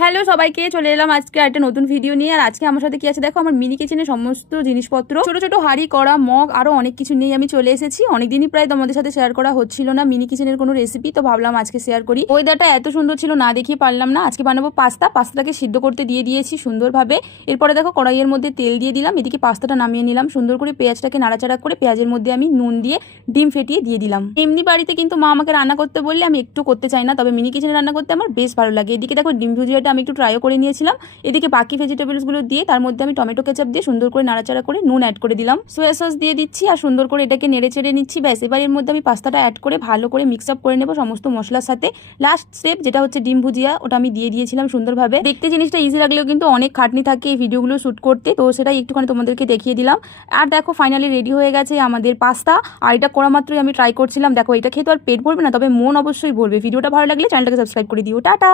Hello সবাইকে, চলে এলাম আজকে একটা নতুন ভিডিও নিয়ে। আর আজকে আমার সাথে কি আছে দেখো, আমার মিনি কিচেনের সমস্ত জিনিসপত্র, ছোট ছোট হাঁড়ি কড়া মগ আরো অনেক কিছু নিয়ে আমি চলে এসেছি। অনেকদিনই প্রায় তোমাদের সাথে শেয়ার করা হচ্ছিল না মিনি কিচেনের কোনো রেসিপি, তো ভাবলাম আজকে শেয়ার করি। ওয়েদারটা এত সুন্দর ছিল, না দেখিয়ে পারলাম না। আজকে বানাবো পাস্তাটাকে সিদ্ধ করতে দিয়ে দিয়েছি সুন্দরভাবে। এরপরে দেখো কড়াইয়ের মধ্যে তেল দিয়ে দিলাম, এদিকে পাস্তাটা নামিয়ে নিলাম সুন্দর করে। পেঁয়াজটাকে নাড়াচাড়া করে পেঁয়াজের মধ্যে আমি নুন দিয়ে ডিম ফেটিয়ে দিয়ে দিলাম। এমনি বাড়িতে কিন্তু মা আমাকে রান্না করতে বললে আমি একটু করতে চাই না, তবে মিনি কিচেনে রান্না করতে আমার বেশ ভালো লাগে। এদিকে দেখো ডিম ভুজিয়াটা আমি একটু ট্রাইও করে নিয়েছিলাম। এদিকে বাকি ভেজিটেবলসগুলো দিয়ে তার মধ্যে আমি টমেটো কেচাপ দিয়ে সুন্দর করে নাড়াচাড়া করে নুন অ্যাড করে দিলাম, সোয়া সস দিয়ে দিচ্ছি আর সুন্দর করে এটাকে নেড়ে চেড়ে নিচ্ছি। ব্যাস, এবার এর মধ্যে আমি পাস্তাটা অ্যাড করে ভালো করে মিক্স আপ করে নেবো সমস্ত মশলার সাথে। লাস্ট স্টেপ যেটা হচ্ছে ডিম ভুজিয়া, ওটা আমি দিয়ে দিয়েছিলাম সুন্দরভাবে। দেখতে জিনিসটা ইজি লাগলেও কিন্তু অনেক খাটনি থাকে এই ভিডিওগুলো শ্যুট করতে, তো সেটাই একটুখানি তোমাদেরকে দেখিয়ে দিলাম। আর দেখো ফাইনালি রেডি হয়ে গেছে আমাদের পাস্তা। আর এটা করা মাত্রই আমি ট্রাই করছিলাম। দেখো এটা খেয়ে তো আর পেট ভরবে না, তবে মন অবশ্যই ভরবে। ভিডিওটা ভালো লাগলে চ্যানেলটাকে সাবস্ক্রাইব করে দিও। টাটা।